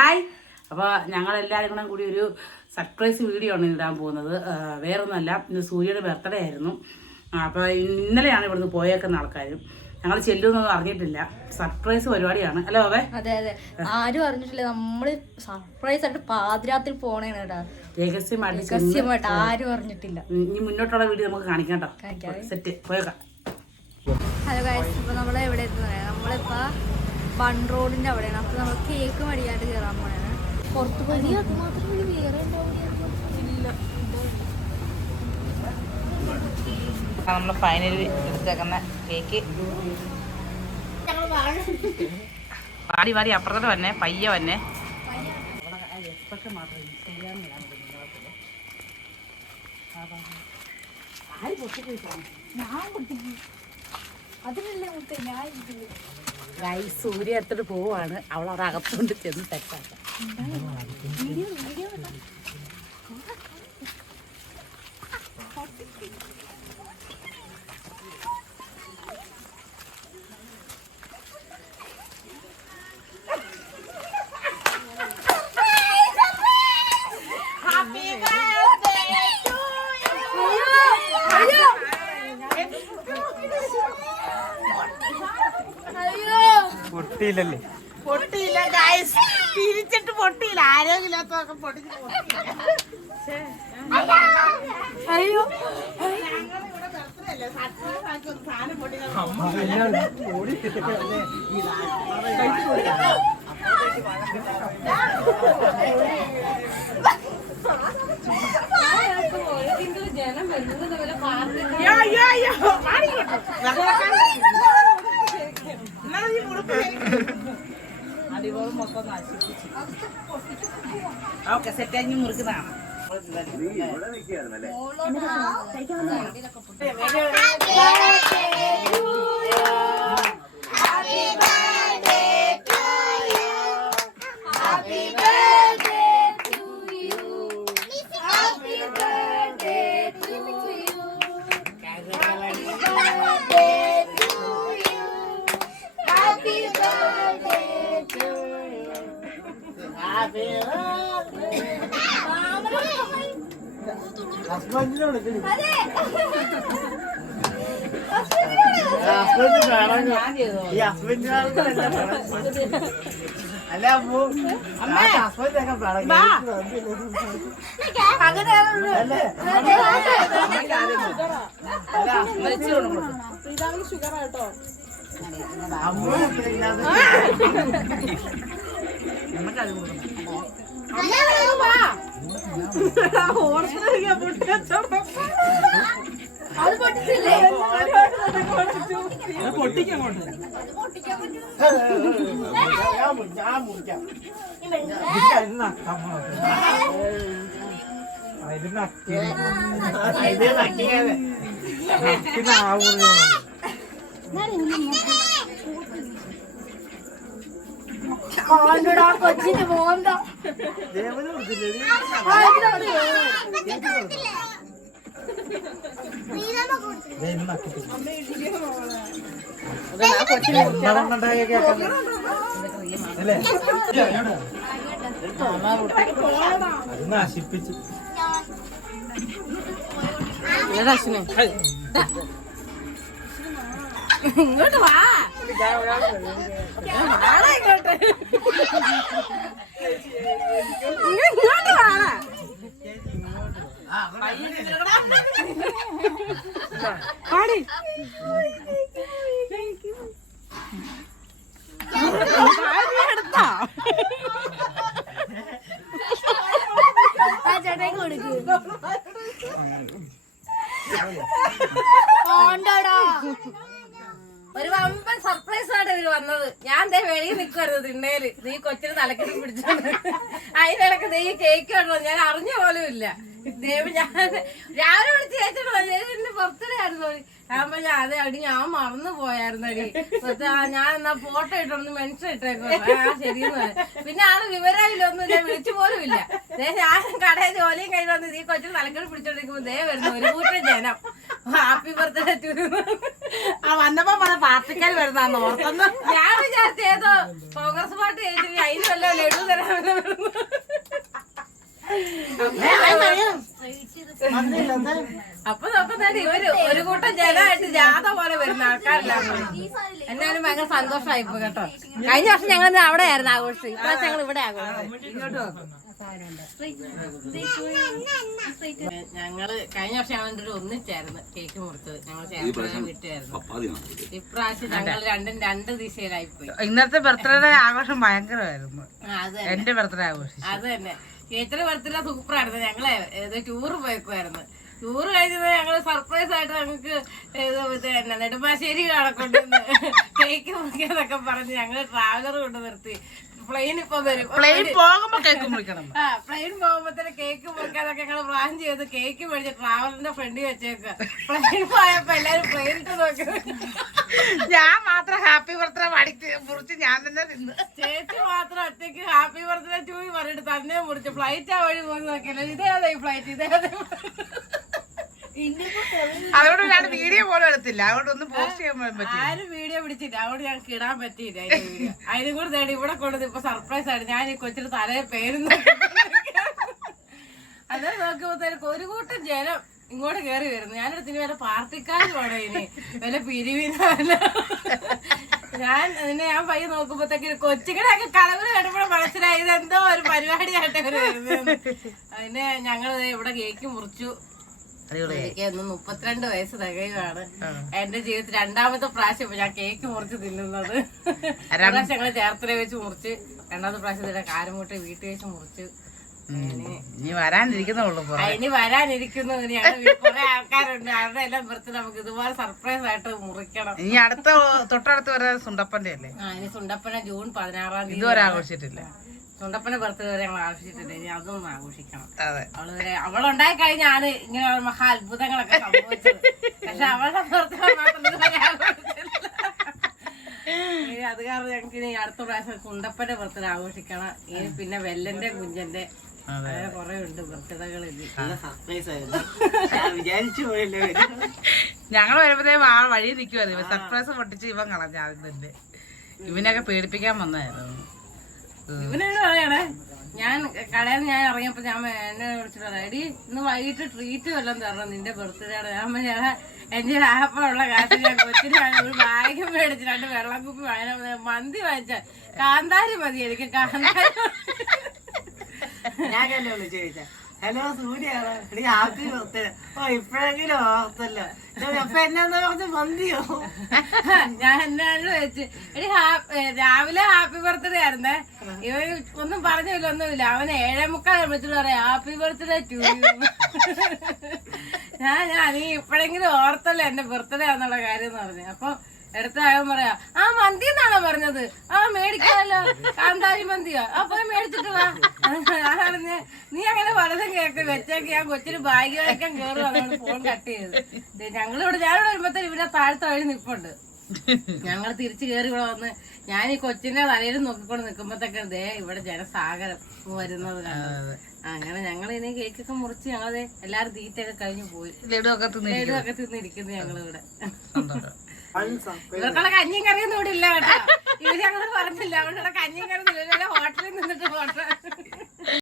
Hi. അപ്പോൾ ഞങ്ങളെല്ലാവരും കൂടി ഒരു സർപ്രൈസ് വീഡിയോ ആണ് ഇടാൻ പോകുന്നത്. വേറൊന്നുമല്ല, ഇന്ന് സൂര്യയുടെ ബർത്ത്ഡേ ആയിരുന്നു. അപ്പോൾ ഇന്നലെയാണ് ഇവിടുന്ന് പോയേക്കുന്ന ആൾക്കാരും. ഞങ്ങൾ ചെല്ലുന്നൊന്നും അറിഞ്ഞിട്ടില്ല. സർപ്രൈസ് പരിപാടിയാണ് അല്ലേ ബാബേ? അതെ അതെ, ആരും അറിഞ്ഞിട്ടില്ല. നമ്മള് സർപ്രൈസ് ആയിട്ട് പാതിരാത്രി പോണേണ് കേട്ടോ. രഹസ്യമായിട്ട് ആരും അറിഞ്ഞിട്ടില്ല. ഇനി മുന്നോട്ടുള്ള വീഡിയോ നമുക്ക് കാണിക്കാം കേട്ടോ. സെറ്റ് പോയേക്കാം. ഹലോ ഗൈസ്, ഇപ്പൊ നമ്മളെ എവിടെ എത്തുന്നത്? നമ്മളിപ്പോ ബൺ റോഡിന്റെ അവിടെയാണ്. അപ്പൊ നമ്മൾ കേക്ക് മേടിക്കാണ്ട് കയറാൻ പോണേണ്. പുറത്ത് പോയി വേറെ നമ്മൾ ഫൈനലി എടുത്തേക്കുന്ന കേക്ക് പാടി പാടി അപ്പുറത്തോട്ട് വന്നെ, പയ്യെ വന്നെ. സൂര്യ എടുത്തിട്ട് പോവാണ്. അവളവിടെ അകത്തോണ്ട് ചെന്ന് സെറ്റാക്കാം. പൊട്ടിയില്ലല്ലേ? പൊട്ടിയില്ല ഗൈസ്, തിരിച്ചിട്ട് പൊട്ടിയില്ല. ആരോഗ്യമില്ലാത്തതൊക്കെ പൊട്ടിച്ച് അയ്യോ, അടിവോളം മൊത്തം നശിപ്പിച്ചു. ഓക്കെ, സെറ്റാക്കി മുറിക്കുന്നതാണ്. ഷുഗറാട്ടോ. നമുക്കത് കൊച്ചിന്റെ മോന്താ നശിപ്പിച്ചു. ഇങ്ങോട്ട് വാ, ഇങ്ങോട്ട് വാ. പാടി എടുത്താ ചേട്ടായി കൊടുക്കും. ഒരു വമ്പൻ സർപ്രൈസ് ആണ് ഇവര് വന്നത്. ഞാൻ ദേ വെളിയിൽ നിൽക്കുവായിരുന്നു തിണ്ണേല്. നീ കൊച്ചിന് തലക്കെട്ടി പിടിച്ചോണ്ട് അതിനിടക്ക് നീ കേക്ക് കണ്ടോ? ഞാൻ അറിഞ്ഞ പോലും ഇല്ല. ദേവ് ഞാൻ രാവിലെ വിളിച്ച് ചേച്ചിട്ടോ ദേവിന്റെ ബർത്ത്ഡേ ആയിരുന്നു. ആകുമ്പോ ഞാൻ അതെ അടി ഞാൻ മറന്നു പോയായിരുന്നടി. ഞാൻ എന്നാ ഫോട്ടോ ഇട്ടൊന്ന് മെൻഷൻ ഇട്ടേക്കോ. ശരിയെന്ന്. പിന്നെ ആള് വിവരമില്ലൊന്നും ഞാൻ വിളിച്ചു പോലും ഇല്ല. ഞാൻ കടയിൽ ജോലിയും കഴിഞ്ഞ് വന്ന് നീ കൊച്ചിന് തലക്കെട്ടി പിടിച്ചോണ്ടിരിക്കുമ്പോ ദേ വരുന്നു ഒരു കൂട്ടം ജനം. ഹാപ്പി ബർത്ത്ഡേ ടു വന്നപ്പോ പറഞ്ഞ പാർട്ടിക്കാർ വരുന്ന ഓർത്തൊന്ന് ഞാൻ വിചാരിച്ച ഏതോ കോൺഗ്രസ് പാർട്ടി അതിന് വല്ല ലഡു തരാൻ അപ്പൊ നോക്കുന്നാണ് ഇവര് ഒരു കൂട്ടം ജനമായിട്ട് ജാഥ പോലെ വരുന്ന ആൾക്കാരെല്ലാം എന്നാലും ഭയങ്കര സന്തോഷമായിപ്പോ കേട്ടോ. കഴിഞ്ഞ വർഷം ഞങ്ങൾ അവിടെ ആയിരുന്നു ആഘോഷിച്ചത്, ഇപ്രാവശ്യം ഞങ്ങൾ ഇവിടെ ആഘോഷിച്ചു. ഞങ്ങള് കഴിഞ്ഞ വർഷം ഞങ്ങൾ ഒന്നിച്ചായിരുന്നു കേക്ക് മുറിച്ചത്. ഞങ്ങൾ ചേർന്ന് വിട്ടായിരുന്നു. ഇപ്രാവശ്യം ഞങ്ങൾ രണ്ട് ദിശയിലായിപ്പോയി. ഇന്നത്തെ ബർത്ത്ഡേ ആഘോഷം ഭയങ്കരമായിരുന്നു. എന്റെ ബർത്ത്ഡേ ആഘോഷം അത് തന്നെ. ചേച്ചിയുടെ ബർത്ത്ഡേ സൂപ്പറായിരുന്നു. ഞങ്ങളെ ടൂറ് പോയേക്കുമായിരുന്നു. ടൂറ് കഴിഞ്ഞത് ഞങ്ങള് സർപ്രൈസ് ആയിട്ട് ഞങ്ങൾക്ക് നെടുമ്പാശ്ശേരി കൊണ്ടുവന്ന് കേക്ക് മുറിക്കാന്നൊക്കെ പറഞ്ഞ് ഞങ്ങള് ട്രാവലർ കൊണ്ട് നിർത്തി. പ്ലെയിൻ ഇപ്പൊ വരും. പ്ലെയിൻ പോകുമ്പോ കേക്ക് മുറിക്കണം. പ്ലെയിൻ പോകുമ്പോഴത്തേന് കേക്ക് മുറിക്കാതൊക്കെ ഞങ്ങള് പ്ലാൻ ചെയ്ത് കേക്ക് മേടിച്ച് ട്രാവലറിന്റെ ഫ്രണ്ടിൽ വെച്ചേക്കുക. പ്ലെയിൻ പോയപ്പോ എല്ലാരും പ്ലെയിൻ ഇട്ട് നോക്കുന്നത്. ഞാൻ മാത്രം ഹാപ്പി ബർത്ത്ഡേ മുറിച്ച് ഞാൻ തന്നെ തിന്ന്. ചേച്ചി മാത്രം ഒറ്റയ്ക്ക് ഹാപ്പി ബർത്ത്ഡേ ടു പറഞ്ഞിട്ട് തന്നെ മുറിച്ച്. ഫ്ലൈറ്റ് ആ വഴി പോയി നോക്കിയല്ലോ, ഇതേതാ ഈ ഫ്ലൈറ്റ്, ഇതേതാ. അതുകൊണ്ട് ഞാൻ വീഡിയോ പോലും എടുത്തില്ല. അതുകൊണ്ട് ഒന്നും പോസ്റ്റ് ചെയ്യാൻ പറ്റില്ല. ആരും വീഡിയോ പിടിച്ചില്ല. അതുകൊണ്ട് ഞങ്ങൾക്ക് ഇടാൻ പറ്റിയില്ല അതിന്റെ വീഡിയോ. അതിനും കൂടെ തേടി ഇവിടെ കൊണ്ടത് ഇപ്പൊ സർപ്രൈസ് ആയിട്ട് ഞാൻ ഈ കൊച്ചിന് തലയെ പേരുന്നു. അത് നോക്കുമ്പോഴത്തേക്ക് ഒരു കൂട്ടം ജനം ഇങ്ങോട്ട് കയറി വരുന്നു. ഞാനെടുത്തിന് വല്ല പാർട്ടിക്കാരും വേണോ ഇനി വല്ല പിരിവിനല്ല. ഞാൻ പയ്യെ നോക്കുമ്പോഴത്തേക്ക് കൊച്ചുകടൊക്കെ കളവിന് കണ്ടപ്പോൾ മനസ്സിലായി ഇതെന്തോ ഒരു പരിപാടിയായിട്ട് അവർ വരുന്നത്. അതിന് ഞങ്ങൾ ഇവിടെ കേക്ക് മുറിച്ചു. എനിക്ക് 32 വയസ്സ് തികയുമാണ്. എന്റെ ജീവിതത്തിൽ രണ്ടാമത്തെ പ്രാവശ്യം ഞാൻ കേക്ക് മുറിച്ച് തിന്നുന്നത്. പ്രാവശ്യം ഞങ്ങള് ചേർത്തല വെച്ച് മുറിച്ച്, രണ്ടാമത്തെ പ്രാവശ്യം കാരമൂട്ടി വീട്ടിൽ വെച്ച് മുറിച്ച്. ഇനി വരാനിരിക്കുന്നുള്ളൂ. ഇനി വരാനിരിക്കുന്നു. ഞങ്ങൾ കുറെ ആൾക്കാരുണ്ട്, അവരുടെ എല്ലാം ബർത്ത്ഡേ നമുക്ക് ഇതുപോലെ സർപ്രൈസ് ആയിട്ട് മുറിക്കണം. ഇനി തൊട്ടടുത്ത് വരെ സുണ്ടപ്പന്റെ അല്ലേ? ഇനി സുണ്ടപ്പന ജൂൺ 16 തീയതി ഇതുവരെ ആഘോഷിച്ചിട്ടില്ല. സുണ്ടപ്പനെ ബർത്ത്ഡേ വരെ ഞങ്ങൾ ആഘോഷിച്ചിട്ടില്ല. ഇനി അതൊന്നും ആഘോഷിക്കണം. അവളുണ്ടായി കഴിഞ്ഞാണ് ഇങ്ങനെ മഹാ അത്ഭുതങ്ങളൊക്കെ സംഭവിച്ചത്. പക്ഷെ അവളുടെ ബർത്ത്ഡേ മാത്രം ഇതുവരെ ആഘോഷിച്ചില്ല. അത് കാരണം ഞങ്ങൾക്ക് ഇനി അടുത്ത പ്രാവശ്യം സുണ്ടപ്പന്റെ ബർത്ത്ഡേ ആഘോഷിക്കണം. ഇനി പിന്നെ വെല്ലന്റെ കുഞ്ചന്റെ അങ്ങനെ കുറെ ഉണ്ട് ബർത്ത്ഡേകൾ. ഞങ്ങൾ വരുമ്പോഴേ ആ വഴി നിൽക്കുമായിരുന്നു. സർപ്രൈസ് പൊട്ടിച്ച് ഇവൻ കളഞ്ഞ ആദ്യം തന്നെ. ഇവനൊക്കെ പേടിപ്പിക്കാൻ വന്നായിരുന്നു. ഇവനോട് പറയണേ, ഞാൻ കടയിൽ ഞാൻ ഇറങ്ങിയപ്പോ ഞാൻ എന്നെ വിളിച്ചിട്ട് പറയാം, എടി ഇന്ന് വൈകിട്ട് ട്രീറ്റ് വല്ലതും തരണം നിന്റെ ബർത്ത്ഡേയുടെ. ഞാൻ എന്റെ ആപ്പുള്ള കാശ് ഞാൻ കൊച്ചിന് ഒരു ബാഗ് മേടിച്ച് 2 വെള്ളം കുപ്പി മന്തി വാങ്ങിച്ച കാന്താരി മതി എനിക്ക്. കാന്താരി ഞാൻ കണ്ടു ചോദിച്ചാ ഹലോ സൂര്യാണ് ഹാപ്പി ബർത്ത്ഡേ. ഓ ഇപ്പഴെങ്കിലും ഓർത്തല്ലോ. അപ്പൊ എന്നാന്ന് പറഞ്ഞ മന്തിയോ? ഞാൻ എന്നാണ് വെച്ച് എടി രാവിലെ ഹാപ്പി ബർത്ത്ഡേ ആയിരുന്നേ. ഇവൻ ഒന്നും പറഞ്ഞില്ല, ഒന്നുമില്ല. അവന് 7:45 വിളിച്ചിട്ട് പറയാം ഹാപ്പി ബർത്ത്ഡേ ടു യു. ഞാൻ നീ ഇപ്പഴെങ്കിലും ഓർത്തല്ലോ എന്റെ ബർത്ത്ഡേ ആണെന്നുള്ള കാര്യം എന്ന് പറഞ്ഞു. അപ്പൊ എടുത്തായവൻ പറയാ ആ മന്തി എന്നാണോ പറഞ്ഞത്? ആ മേടിക്കാമല്ലോ, കാന്താരി മന്തിയോ? അപ്പൊ മേടിച്ചിട്ട് വാ. നീ അങ്ങനെ പലതും കേക്ക് വെച്ചേക്ക്. ഞാൻ കൊച്ചിന് ബാഗ് വാങ്ങിക്കാൻ കയറും. അതുകൊണ്ട് ഫോൺ കട്ട് ചെയ്ത് ഞാനിവിടെ വരുമ്പോഴത്തേന് ഇവിടെ താഴത്തെ വഴി നിൽപ്പുണ്ട്. ഞങ്ങൾ തിരിച്ചു കയറി ഇവിടെ വന്ന് ഞാൻ ഈ കൊച്ചിന്റെ തലയിൽ നോക്കിക്കൊണ്ട് നിൽക്കുമ്പോഴത്തേക്ക് ദേ ഇവിടെ ജനസാഗരം വരുന്നത് കണ്ടത്. അങ്ങനെ ഞങ്ങൾ ഇനി കേക്കൊക്കെ മുറിച്ച് ഞങ്ങളത് എല്ലാരും തീറ്റയൊക്കെ കഴിഞ്ഞു പോയി. ലഡുവൊക്കെ തിന്നിരിക്കുന്നു ഞങ്ങളിവിടെ. ഇവർക്കുള്ള കഞ്ഞിയും കറിയൊന്നും ഇവിടെ ഇല്ല കേട്ടോ. ഇവര് ഞങ്ങൾ പറഞ്ഞില്ല. അതുകൊണ്ട് കഞ്ഞിയും കറി ഹോട്ടലിൽ നിന്നിട്ട്